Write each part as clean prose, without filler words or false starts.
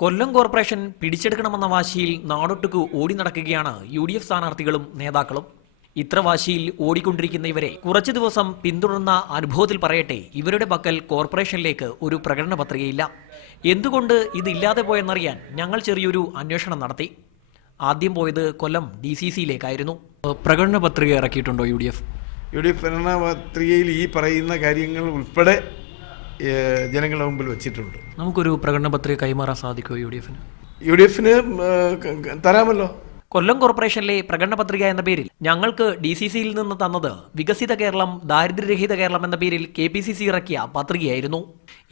കൊല്ലം corporation പിടിച്ചെടുക്കണമെന്ന വാശിയിൽ നാടൊട്ടുക്ക് ഓടി നടക്കുകയാണ് UDF സ്ഥാനാർത്ഥികളും നേതാക്കളും. ഇത്ര വാശിയിൽ ഓടിക്കൊണ്ടിരിക്കുന്ന ഇവരെ കുറച്ചു ദിവസം പിന്തുടർന്ന അനുഭവത്തിൽ പറയട്ടെ, ഇവരുടെ പക്കൽ കോർപ്പറേഷനിലേക്ക് ഒരു പ്രകടന പത്രികയില്ല. എന്തുകൊണ്ട് ഇതില്ലാതെ പോയെന്നറിയാൻ ഞങ്ങൾ ചെറിയൊരു അന്വേഷണം നടത്തി. ആദ്യം പോയത് കൊല്ലം DCCയിലേക്കായിരുന്നു. പ്രകടന പത്രിക ഇറക്കിയിട്ടുണ്ടോ UDF? UDF പ്രകടന പത്രികയിൽ ഈ പറയുന്ന കാര്യങ്ങൾ ഉൾപ്പെടെ ജനങ്ങളുടെ മുമ്പിൽ വെച്ചിട്ടുണ്ട്. നമുക്കൊരു പ്രകടന പത്രിക കൈമാറാൻ സാധിക്കുമോ UDF-ന് തരാമല്ലോ. കൊല്ലം കോർപ്പറേഷനിലെ പ്രകടന പത്രിക എന്ന പേരിൽ ഞങ്ങൾക്ക് DCCയിൽ നിന്ന് തന്നത് വികസിത കേരളം ദാരിദ്ര്യരഹിത കേരളം എന്ന പേരിൽ KPCC ഇറക്കിയ പത്രികയായിരുന്നു.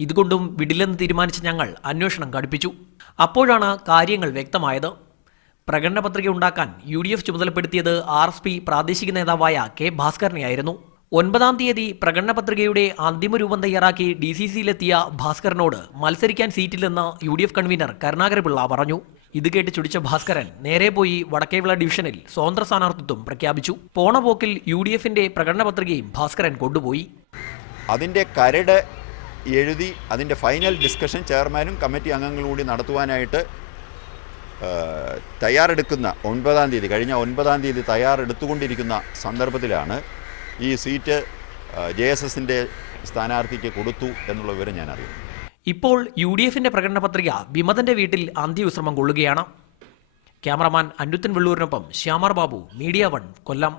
ഇതുകൊണ്ടും വിടില്ലെന്ന് തീരുമാനിച്ച ഞങ്ങൾ അന്വേഷണം കടുപ്പിച്ചു. അപ്പോഴാണ് കാര്യങ്ങൾ വ്യക്തമായത്. പ്രകടന പത്രിക ഉണ്ടാക്കാൻ UDF ചുമതലപ്പെടുത്തിയത് RSP പ്രാദേശിക നേതാവായ K ഭാസ്കരനെയായിരുന്നു. 9-ാം തീയതി പ്രകടന പത്രികയുടെ അന്തിമ രൂപം തയ്യാറാക്കി DCCയിലെത്തിയ ഭാസ്കരനോട് മത്സരിക്കാൻ സീറ്റില്ലെന്ന് UDF കൺവീനർ കരുണാകരപിള്ള പറഞ്ഞു. ഇത് കേട്ട് ചുടിച്ച ഭാസ്കരൻ നേരെ പോയി വടക്കേവിള ഡിവിഷനിൽ സ്വതന്ത്ര സ്ഥാനാർത്ഥിത്വം പ്രഖ്യാപിച്ചു. പോണ പോക്കിൽ UDF-ന്റെ പ്രകടന പത്രികയും ഭാസ്കരൻ കൊണ്ടുപോയി. അതിൻ്റെ കരട് എഴുതി അതിൻ്റെ ഫൈനൽ ഡിസ്കഷൻ ചെയർമാനും കമ്മിറ്റി അംഗങ്ങളും കൂടി നടത്തുവാനായിട്ട് തയ്യാറെടുക്കുന്ന 9-ാം തീയതി കഴിഞ്ഞ 9-ാം തീയതി തയ്യാറെടുത്തുകൊണ്ടിരിക്കുന്ന സന്ദർഭത്തിലാണ് ഈ സീറ്റ് JSSന്റെ സ്ഥാനാർത്ഥിക്ക് കൊടുത്തു എന്നുള്ള വിവരം ഞാൻ അറിയുന്നു. ഇപ്പോൾ UDF-ന്റെ പ്രകടന പത്രിക വിമതന്റെ വീട്ടിൽ അന്ത്യവിശ്രമം കൊള്ളുകയാണ്. ക്യാമറമാൻ അന്യുത്തൻ വെള്ളൂരിനൊപ്പം ശ്യാമർ ബാബു, മീഡിയ 1, കൊല്ലം.